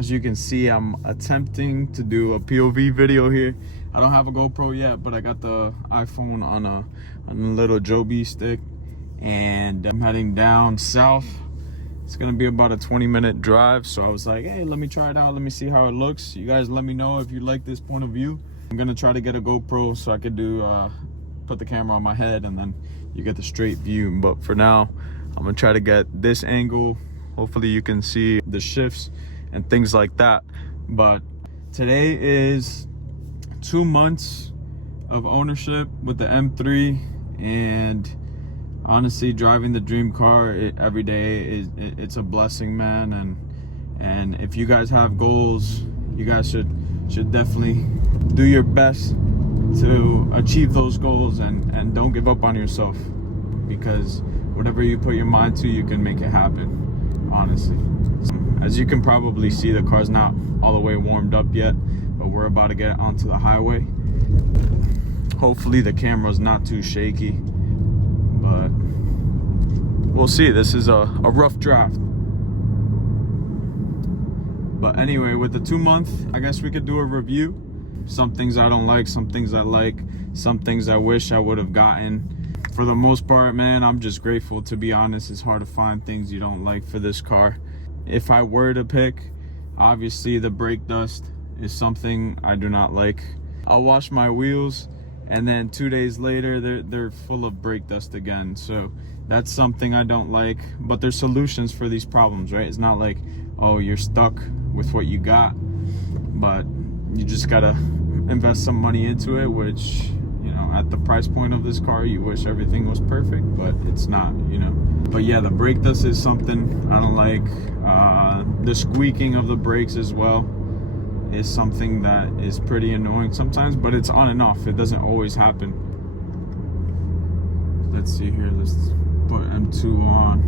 As you can see, I'm attempting to do a POV video here. I don't have a GoPro yet, but I got the iPhone on a little Joby stick, and I'm heading down south. It's gonna be about a 20-minute drive, so I was like, hey, let me try it out, let me see how it looks. You guys let me know if you like this point of view. I'm gonna try to get a GoPro so I could do put the camera on my head and then you get the straight view. But for now, I'm gonna try to get this angle. Hopefully you can see the shifts and things like that. But today is 2 months of ownership with the M3, and honestly, driving the dream car every day it's a blessing, man. And if you guys have goals, you guys should definitely do your best to achieve those goals, and don't give up on yourself, because whatever you put your mind to, you can make it happen, honestly. As you can probably see, the car's not all the way warmed up yet, but we're about to get onto the highway. Hopefully the camera's not too shaky, but we'll see. This is a rough draft. But anyway, with the 2 month, I guess we could do a review. Some things I don't like, some things I like, some things I wish I would have gotten. For the most part, man, I'm just grateful. To be honest, it's hard to find things you don't like for this car. If I were to pick, obviously the brake dust is something I do not like. I'll wash my wheels, and then 2 days later they're full of brake dust again. So that's something I don't like. But there's solutions for these problems, right? It's not like, oh, you're stuck with what you got, but you just gotta invest some money into it, which, you know, at the price point of this car, you wish everything was perfect, but it's not, you know. But yeah, the brake dust is something I don't like. The squeaking of the brakes as well is something that is pretty annoying sometimes, but it's on and off. It doesn't always happen. Let's see here, let's put M2 on.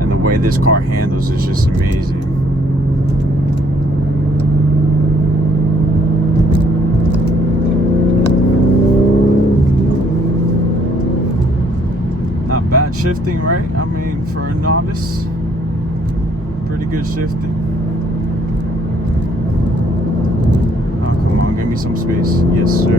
And the way this car handles is just amazing. Shifting, right? I mean, for a novice, pretty good shifting. Oh, come on, give me some space. Yes, sir. I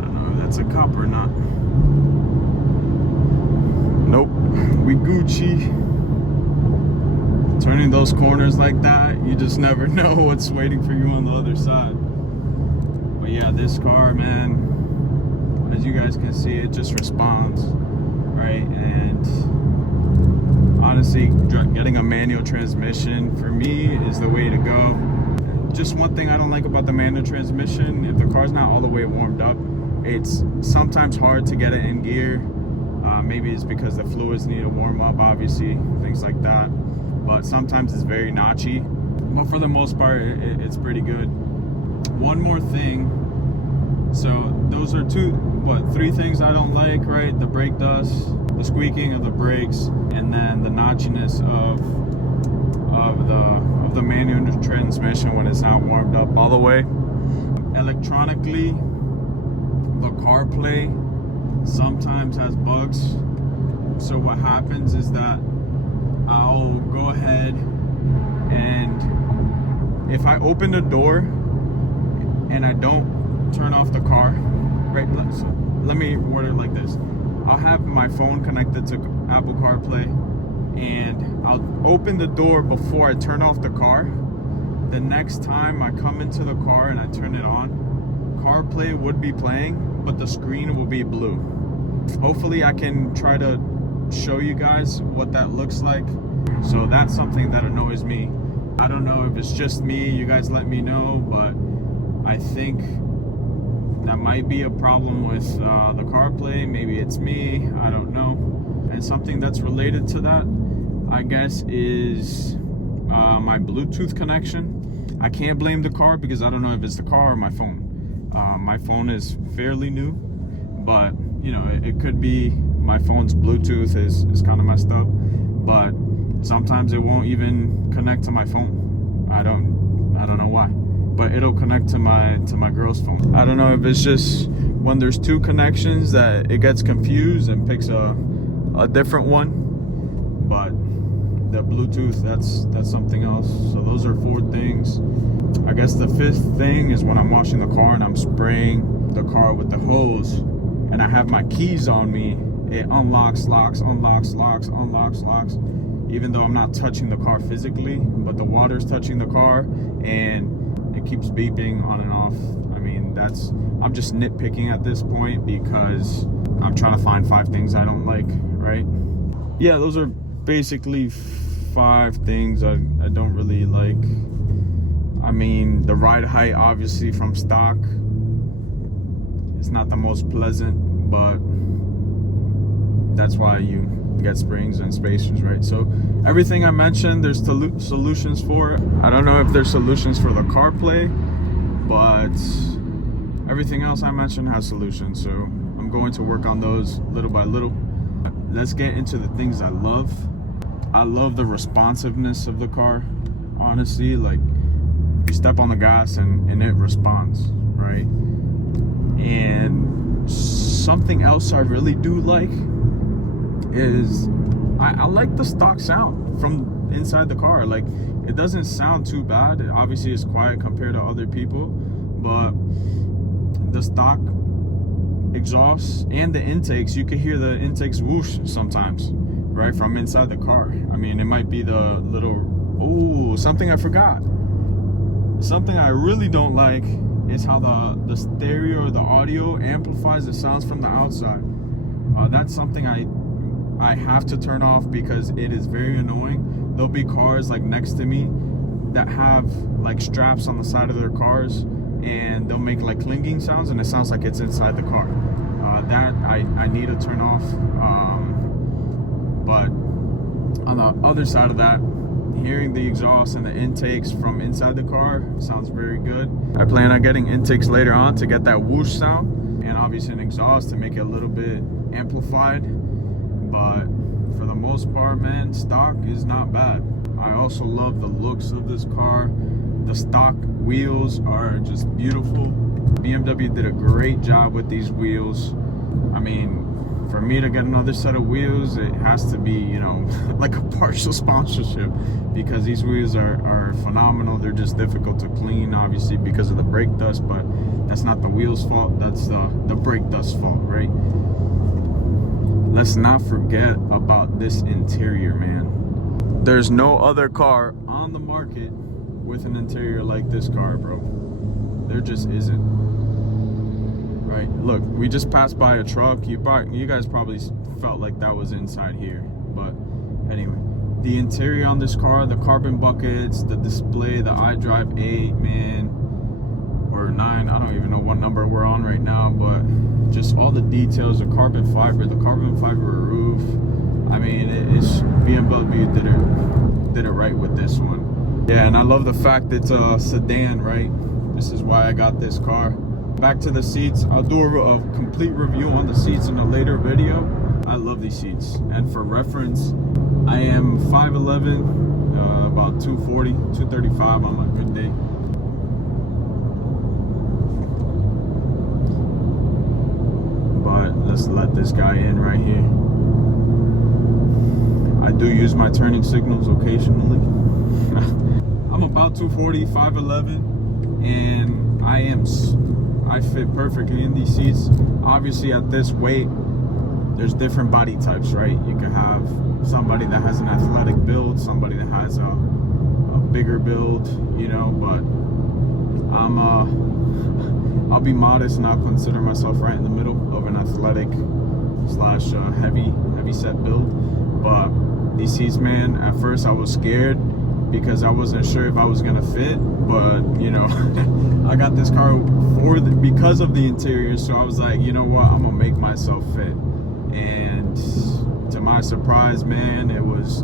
don't know if that's a cop or not. Nope, we Gucci. Turning those corners like that, you just never know what's waiting for you on the other side. But yeah, this car, man, as you guys can see, it just responds, right? And honestly, getting a manual transmission for me is the way to go. Just one thing I don't like about the manual transmission, if the car's not all the way warmed up, it's sometimes hard to get it in gear. Maybe it's because the fluids need to warm up, obviously, things like that. But sometimes it's very notchy, but for the most part it's pretty good. One more thing, so those are three things I don't like, right? The brake dust, the squeaking of the brakes, and then the notchiness of the manual transmission when it's not warmed up all the way. Electronically, the CarPlay sometimes has bugs. So what happens is that I'll go ahead, and if I open the door and I don't turn off the car, right? Let me word it like this. I'll have my phone connected to Apple CarPlay, and I'll open the door before I turn off the car. The next time I come into the car and I turn it on, CarPlay would be playing, but the screen will be blue. Hopefully I can try to show you guys what that looks like. So that's something that annoys me. I don't know if it's just me, you guys let me know, but I think that might be a problem with the CarPlay. Maybe it's me, I don't know. And something that's related to that, I guess, is my Bluetooth connection. I can't blame the car because I don't know if it's the car or my phone. My phone is fairly new, but you know, it could be my phone's Bluetooth is kind of messed up. But sometimes it won't even connect to my phone. I don't know why, but it'll connect to my girl's phone. I don't know if it's just when there's two connections that it gets confused and picks a different one. But the Bluetooth, that's something else. So those are 4 things. I guess the 5th thing is when I'm washing the car and I'm spraying the car with the hose and I have my keys on me, it unlocks, locks, unlocks, locks, unlocks, locks, even though I'm not touching the car physically, but the water's touching the car and it keeps beeping on and off. I mean, I'm just nitpicking at this point because I'm trying to find 5 things I don't like, right? Yeah, those are basically 5 things I don't really like. I mean, the ride height obviously from stock is not the most pleasant, but that's why you get springs and spacers, right? So everything I mentioned, there's solutions for it. I don't know if there's solutions for the CarPlay, but everything else I mentioned has solutions. So I'm going to work on those little by little. Let's get into the things I love. I love the responsiveness of the car. Honestly, like, you step on the gas and it responds, right? And something else I really do like is I like the stock sound from inside the car. Like, it doesn't sound too bad. Obviously it's quiet compared to other people, but the stock exhaust and the intakes, you can hear the intakes whoosh sometimes, right, from inside the car. I mean, it might be the little, something I forgot. Something I really don't like is how the stereo or the audio amplifies the sounds from the outside. That's something I have to turn off because it is very annoying. There'll be cars like next to me that have like straps on the side of their cars, and they'll make like clinging sounds, and it sounds like it's inside the car. That I need to turn off. But on the other side of that, hearing the exhaust and the intakes from inside the car sounds very good. I plan on getting intakes later on to get that whoosh sound, and obviously an exhaust to make it a little bit amplified. But for the most part, man, stock is not bad. I also love the looks of this car. The stock wheels are just beautiful. BMW did a great job with these wheels. I mean, for me to get another set of wheels, it has to be, you know, like a partial sponsorship, because these wheels are phenomenal. They're just difficult to clean, obviously, because of the brake dust, but that's not the wheels' fault. That's the brake dust fault, right? Let's not forget about this interior, man. There's no other car on the market with an interior like this car, bro. There just isn't. Right, look, we just passed by a truck. You guys probably felt like that was inside here, but anyway, the interior on this car, the carbon buckets, the display, the iDrive 8, man, or 9, I don't even know what number we're on right now, but just all the details, the carbon fiber roof. I mean, it's BMW did it right with this one. Yeah, and I love the fact it's a sedan, right? This is why I got this car. Back to the seats. I'll do a complete review on the seats in a later video. I love these seats, and for reference, I am 5'11", about 240, 235 on a good day. But let's let this guy in right here. I do use my turning signals occasionally. I'm about 240, 5'11", and I fit perfectly in these seats. Obviously, at this weight, there's different body types, right? You could have somebody that has an athletic build, somebody that has a bigger build, you know, but I'll be modest and I'll consider myself right in the middle of an athletic slash heavy set build. But these seats, man, at first I was scared because I wasn't sure if I was gonna fit, but you know, I got this car because of the interior, so I was like, you know what, I'm gonna make myself fit. And to my surprise, man, it was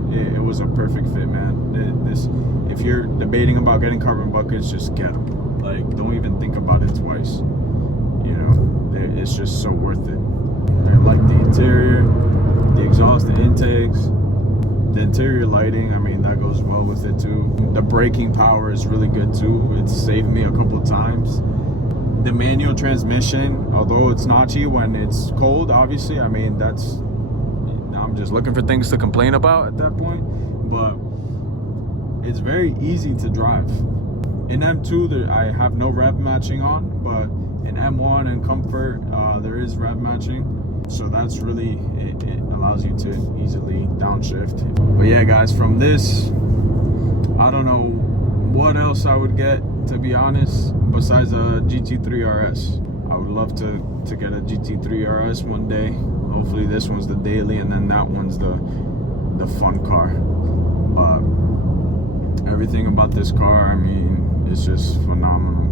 a perfect fit, man. If you're debating about getting carbon buckets, just get them. Like, don't even think about it twice. You know, it's just so worth it. I like the interior, the exhaust, the intakes, The interior lighting, I mean, that goes well with it too. The braking power is really good too. It's saved me a couple times. The manual transmission, although it's notchy when it's cold, obviously, I mean, I'm just looking for things to complain about at that point, but it's very easy to drive. In M2, I have no rev matching on, but in M1 and Comfort, there is rev matching. So that's really, it allows you to easily downshift. But yeah, guys, from this, I don't know what else I would get, to be honest, besides a GT3 RS. I would love to get a GT3 RS one day. Hopefully this one's the daily and then that one's the fun car. But everything about this car, I mean, it's just phenomenal.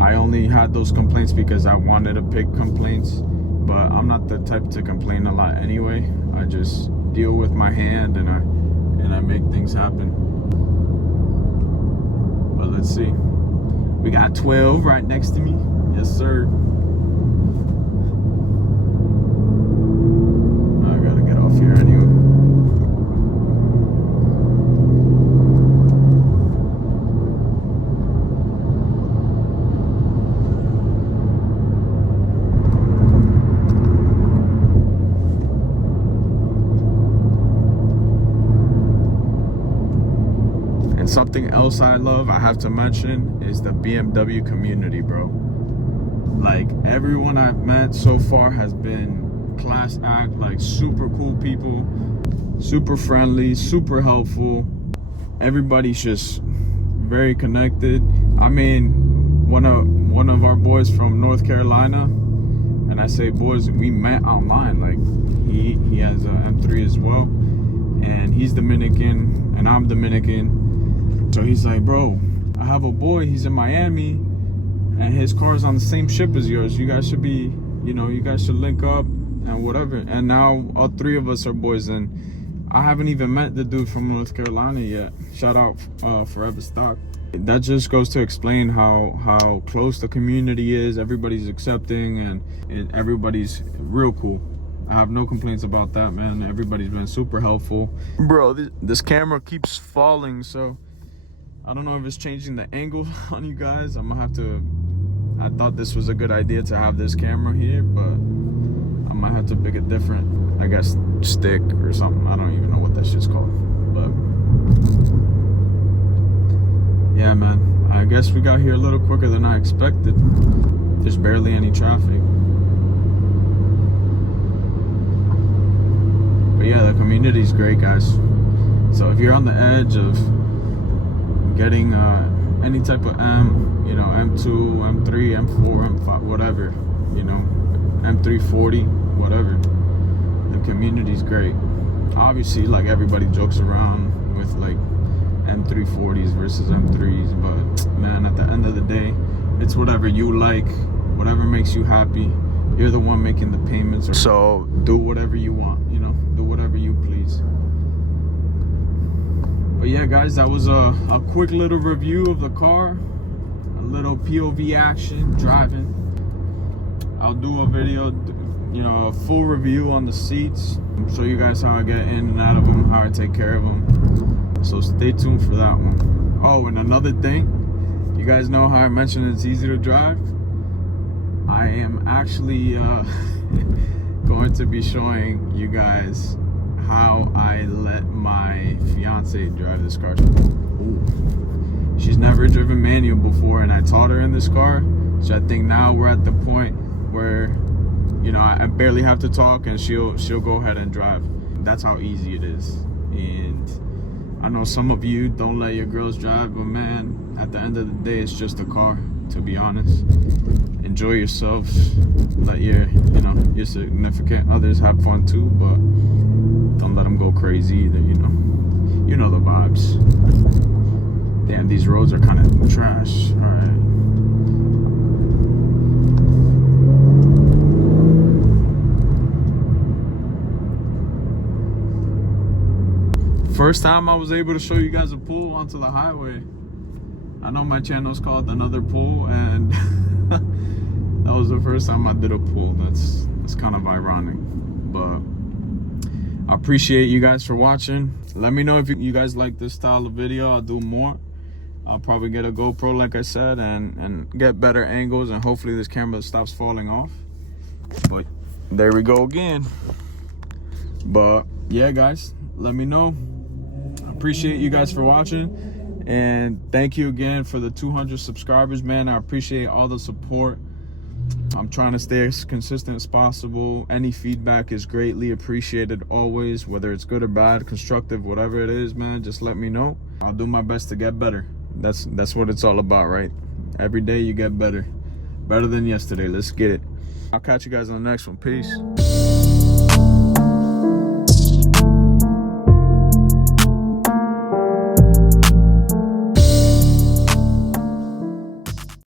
I only had those complaints because I wanted to pick complaints, but I'm not the type to complain a lot anyway. I just deal with my hand and I make things happen. But let's see. We got 12 right next to me. Yes, sir. I gotta get off here anyway. And something else I love, I have to mention, is the BMW community, bro. Like, everyone I've met so far has been class act, like super cool people, super friendly, super helpful. Everybody's just very connected. I mean, one of our boys from North Carolina, and I say boys, we met online. Like, he has a M3 as well, and he's Dominican and I'm Dominican. So he's like, bro, I have a boy, he's in Miami, and his car's on the same ship as yours. You guys should be, you guys should link up and whatever. And now all three of us are boys, and I haven't even met the dude from North Carolina yet. Shout out Forever Stock. That just goes to explain how close the community is. Everybody's accepting and everybody's real cool. I have no complaints about that, man. Everybody's been super helpful. Bro, this camera keeps falling, so I don't know if it's changing the angle on you guys. I'm gonna have to, I thought this was a good idea to have this camera here, but I might have to pick a different, I guess, stick or something. I don't even know what that shit's called, but yeah, man, I guess we got here a little quicker than I expected. There's barely any traffic. But yeah, the community's great, guys. So if you're on the edge of getting any type of M2, M3, M4, M5, whatever, M340, whatever, the community's great. Obviously, like, everybody jokes around with like M340s versus M3s, but man, at the end of the day, it's whatever you like, whatever makes you happy. You're the one making the payments, so do whatever you want, do whatever you please. But yeah, guys, that was a quick little review of the car, a little POV action driving. I'll do a video, a full review on the seats, show you guys how I get in and out of them, how I take care of them. So stay tuned for that one. Oh, and another thing, you guys know how I mentioned it's easy to drive. I am actually going to be showing you guys how I let my fiance drive this car. Ooh. She's never driven manual before, and I taught her in this car. So I think now we're at the point where, I barely have to talk and she'll go ahead and drive. That's how easy it is. And I know some of you don't let your girls drive, but man, at the end of the day, it's just a car, to be honest. Enjoy yourselves. Let your significant others have fun too, but don't let them go crazy either, You know the vibes. Damn, these roads are kind of trash. All right. First time I was able to show you guys a pool onto the highway. I know my channel's called Another Pool, and that was the first time I did a pool. That's kind of ironic, but I appreciate you guys for watching. Let me know if you guys like this style of video. I'll do more. I'll probably get a GoPro, like I said, and get better angles, and hopefully this camera stops falling off. But there we go again. But yeah, guys, let me know. I appreciate you guys for watching, and thank you again for the 200 subscribers, man. I appreciate all the support. I'm trying to stay as consistent as possible. Any feedback is greatly appreciated always, whether it's good or bad, constructive, whatever it is, man. Just let me know. I'll do my best to get better. That's what it's all about, right? Every day you get better than yesterday. Let's get it. I'll catch you guys on the next one. Peace.